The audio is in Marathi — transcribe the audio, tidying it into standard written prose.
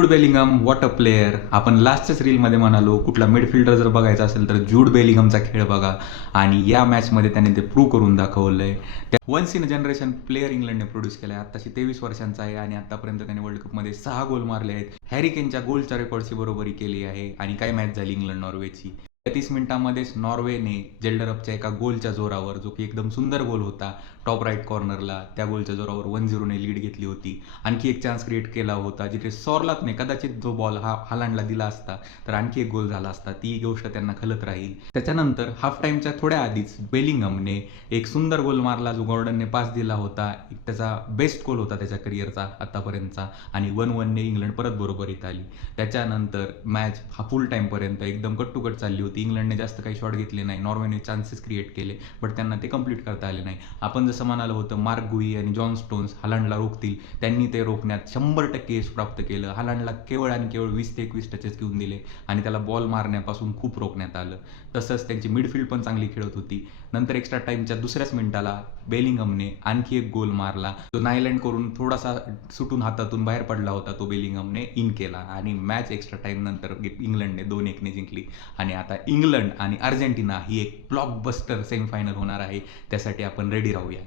Jude Bellingham what a player. आपण लास्टच्याच रीलमध्ये म्हणालो कुठला मिडफिल्डर जर बघायचा असेल तर जूड बेलिंगमचा खेळ बघा आणि या मॅचमध्ये त्याने ते प्रूव्ह करून दाखवलंय. Once in a generation player इंग्लंडने प्रोड्यूस केला आहे. आत्ताशी 23 वर्षांचा आहे आणि आतापर्यंत त्याने वर्ल्ड कपमध्ये 6 गोल मारले आहेत. हॅरी केनच्या गोलच्या रेकॉर्डची बरोबरी केली आहे आणि काय मॅच झाली इंग्लंड नॉर्वेची. 30 मिनिटांमध्येच नॉर्वेने जेल्डरअपच्या एका गोलच्या जोरावर, जो की एकदम सुंदर गोल होता टॉप राईट कॉर्नरला, त्या गोलच्या जोरावर 1-0 लीड घेतली होती. आणखी एक चान्स क्रिएट केला होता जिथे सॉरलाथने कदाचित जो बॉल हा हालांडला दिला असता तर आणखी एक गोल झाला असता. ती गोष्ट त्यांना खलत राहील. त्याच्यानंतर हाफ टाईमच्या थोड्या आधीच बेलिंगमने एक सुंदर गोल मारला जो गॉर्डनने पास दिला होता. त्याचा बेस्ट गोल होता त्याच्या करिअरचा आतापर्यंतचा आणि 1-1ने इंग्लंड परत बरोबरीत आली. त्याच्यानंतर मॅच हा फुल टाईमपर्यंत एकदम कट टू कट चालली होती. इंग्लंडने जास्त काही शॉट घेतले नाही. नॉर्वेने चान्सेस क्रिएट केले बट त्यांना ते कंप्लीट करता आले नाही. आपण जसं म्हणालं होतं मार्क गुई आणि जॉन स्टोन्स हालांडला रोखतील, त्यांनी ते रोखण्यात 100% यश प्राप्त केलं. हालांडला केवळ आणि केवळ 20 ते 21 टचेस घेऊन दिले आणि त्याला बॉल मारण्यापासून खूप रोखण्यात आलं. तसंच त्यांची मिडफिल्ड पण चांगली खेळत होती. नंतर एक्स्ट्रा टाईमच्या दुसऱ्याच मिनिटाला बेलिंगमने आणखी एक गोल मारला. तो नायलँड करून थोडासा सुटून हातातून बाहेर पडला होता, तो बेलिंगमने इन केला आणि मॅच एक्स्ट्रा टाईम नंतर इंग्लंडने 2-1ने जिंकली. आणि आता इंग्लंड आणि अर्जेंटिना ही एक ब्लॉकबस्टर सेमीफायनल होणार आहे. त्यासाठी आपण रेडी राहूया.